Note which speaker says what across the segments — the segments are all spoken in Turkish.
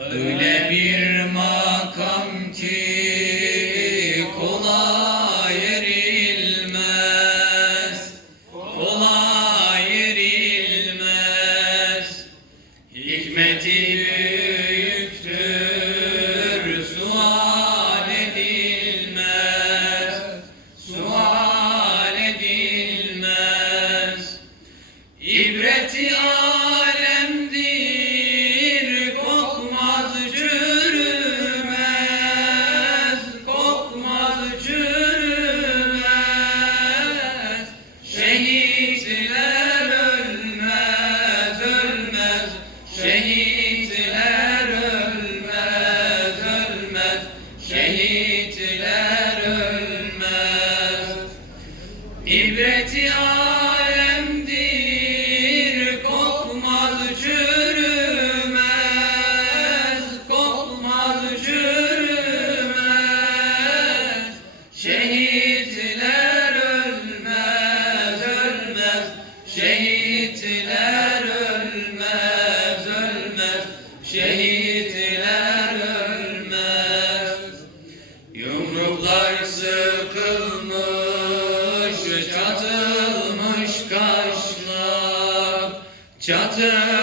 Speaker 1: Öyle bir makam ki kola yerilmez, kola yerilmez. Hikmeti Yeah.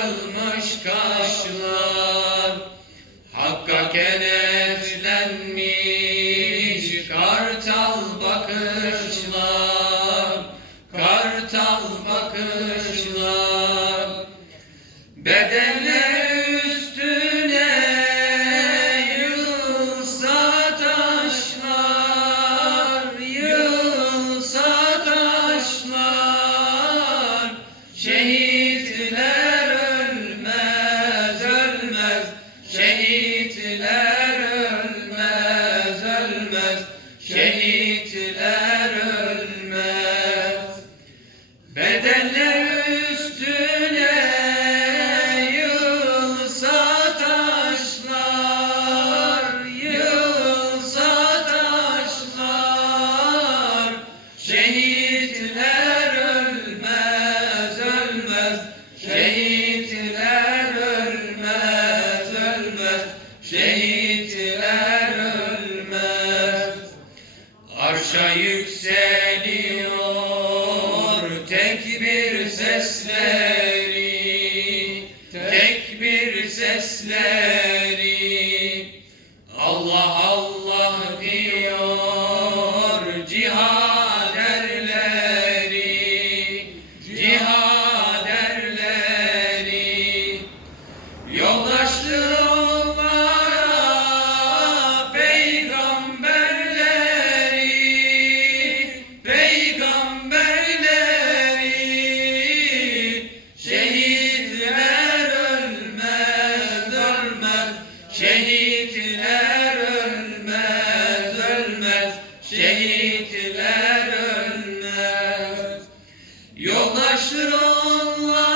Speaker 1: şaşıranlar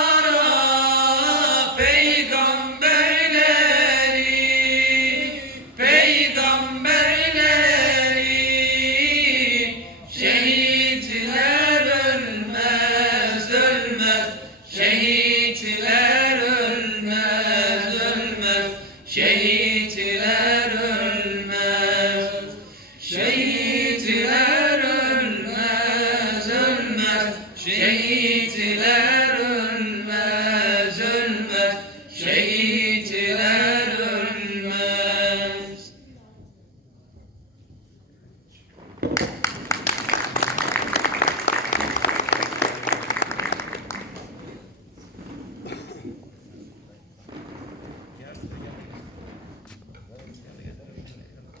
Speaker 1: need to